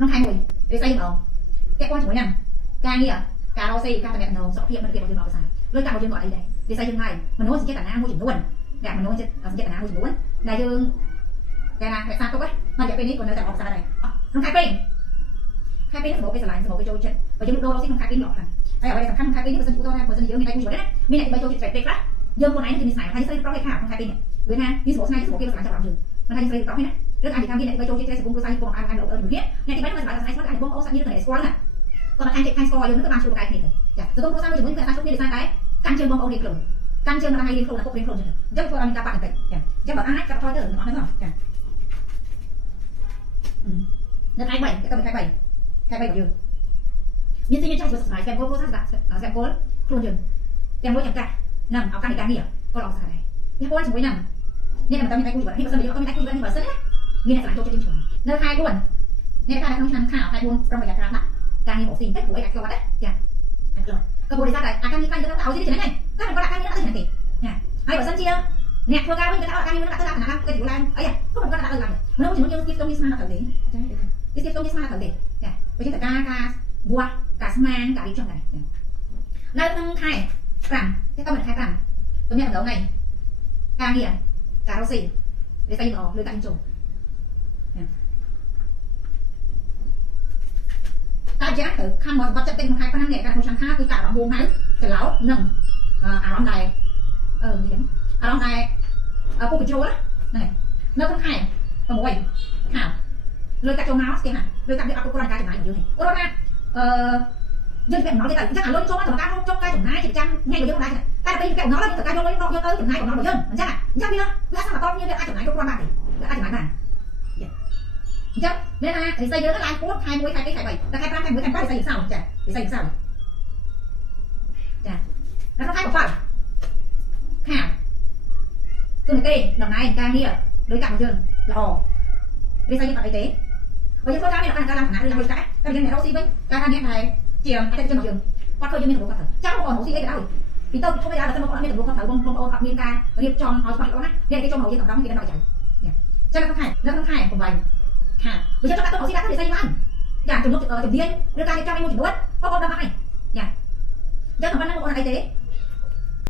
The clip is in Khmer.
ក្នុងខែ1វាស្អីបងពាក់ព័ន្ធជាមួយនឹងការងារការរកស៊ីការតំណែងសុខភាពមិនគិតរបស់យើងអត់ស្អាតលុយកាក់របស់យើងក៏អត់អីដែរវាស្អីយើងហើយមនុស្សសេចក្ដីតាណាមួយចំនួនដែលមនុស្សសេចក្ដីតាណាមួយចំនួនដែលយើងតែណារក្សាទុកហ្នឹងមករយៈពេលនេះក៏នៅតែអត់ស្អាតដែរក្នុងខែ2សម្បូរពេលស្រឡាញ់សម្បូរពេលចូលចិត្តបើយើងដូររកស៊ីក្នុងខែ2ល្អខ្លាំងហើយអ្វីដែលសំខាន់ក្នុងខែ2នេះបើសិនជាឧទាហរណ៍ថាបើសិនជាយើងមានដៃគូជីវិតណាមានអ្នកបីចូលចិត្តពេកខ្លះយើងខ្លួនឯងគឺនិស័យហើយស្រីប្រុសឯខាក្នុងខែ2នេះវាថាវាសម្បូរថ្ងៃសម្បូរពេលស្រឡាញ់ចាប់របស់យើងមិនថាស្រីប្រុសទេណាឬអាចថាមានអ្នកបីចូលចិត្តសង្គមគ្រួសារបងអានលោកអឺគ្នាអ្នកទី3មិនស្អាតស្អាតស្អាតបងអូនសាច់ញាតិគ្នាស្គាល់ណាគាត់ថាខែស្គាល់យើងនឹងក៏បានជួបកាយគ្នាទៅចាសង្គមគ្រួសារមួយចំនួនគឺអាចជួបគ្នាដោយសារតែកាន់ជើងបងអូនរៀនខ្លួនកាន់ជើងម្ដាយរៀនខ្លួនឪពុករៀនខ្លួនចឹងអញ្ចឹងធ្វើឲ្យមានការបាក់បន្តិចចាអញ្ចឹងបើអាចកាត់ថយទៅអស់ហ្នឹងចានៅខែ3ទៅខែ3របស់យើងមានទីមានចាស់ស្អាតស្អាតគោលស្អាតស្អាតគោលខ្លួនយើងទាំងមួយទាំងកាក់នឹងឱកាសនៃការងារក៏ល្អស្អាតដែរនេះពលជាមួយនឹងនេះតែមិនតែគូជីវិតនេះបើសិនជាយើងអត់មានតែគូជីវិតនេះបើសិនណាមានអ្នកស្រឡាញ់ចូលចិត្តយើងច្រើននៅខែ4អ្នកថាក្នុងឆ្នាំខាខែ4ប្រុងប្រយ័ត្នដាក់ការងារមកស៊ីតែព្រោះឯងអាចខ្លាត់ដែរចាអាចខ្លាត់ក៏ព្រោះដោយសារតែអាការងារខ្លាំងទៅដល់ឲ្យស៊ីចំណេញហ្នឹងតែមិនគាត់ដាក់ការងារដាក់ទៅចំណេញទេចាហើយបើសិនជាអ្នកធ្វើការវិញគាត់ដាក់ការងារដាក់ទៅដាក់ណាគេឡើងអីក៏មិនគាត់ដាក់ទៅឡើងមនុស្សជាមួយយើងស្ទាបស្ទងនេះស្មានដល់ទៅទេចាស្ទាបស្ទងនេះស្មានដល់ទៅទេចាបើចឹងតែការវាស់ការស្មានការរៀបចំដែរចានៅក្នុងខែ5តែក៏មិនខែ5ទំនាក់ទំនងហ្នឹងការងារការរកស៊ីវាស្អីល្អលើការចូលតែជាទៅខាងមកគាត់ចាត់ពេញក្នុងខែ5នេះការក្នុងឆ្នាំខាគឺការអារម្មណ៍ហួងហៅច្រឡោតនិងអារម្មណ៍ដែរនិយាយអារម្មណ៍ដែរពុកបញ្ចូលហ្នឹងនៅក្នុងខែ6ខាលើកាត់ចូលមកស្ទះណាលើកាត់វាអត់គ្រប់គ្រាន់ការចំណាយរបស់យើងនេះអូរ៉ូណាយើងតែមកទេតែអញ្ចឹងអាលុយចូលមកទៅការចុងការចំណាយជាប្រចាំថ្ងៃរបស់យើងដែរតែពេលគេអំណត់ទៅការយកលុយយកទៅចំណាយបំណុលរបស់យើងអញ្ចឹងវាថាមកតគ្នាវាអាចចំណាយគ្រប់គ្រាន់បានទេវាអាចចំណាយបានអញ្ចឹងមានថារិស័យយើងឡើងពួតខែ1ខែ2ខែ3តែខែ5ខែ1ខែ8រិស័យសោចារិស័យសោចាแล้วก็ខែ7ខាទូនីតិតំណែងការងារដោយកាក់របស់យើងល្អរិស័យយើងអត់អីទេបើយើងធ្វើការមានឱកាសការឡើងឋានៈឬឡើងលុយកាក់តែយើងអ្នករកស៊ីវិញការថាអ្នកដែលជាអតិថិជនរបស់យើងគាត់ឃើញយើងមានទំនួលខុសត្រូវចាំបងប្អូនរកស៊ីអីក៏ដោយពីទៅធម្មតាតែបងប្អូនអត់មានទំនួលខុសត្រូវបងប្អូនអត់មានការរៀបចំឲ្យច្បាស់លាស់ណាអ្នកគេចូលមកយើងកំដៅគេដល់ចៅចឹងនៅក្នុងខែ8ខាបើយើងចង់ដាក់ទៅរកស៊ីដាក់ទៅរិស័យបានចាជំនួសជំនាញឬការរៀបចំឯមួយចំនួនបងប្អូនដល់បានហើយចាអញ្ចឹងមិនប៉ុណ្ណឹងបងប្អូនអត់អីទេ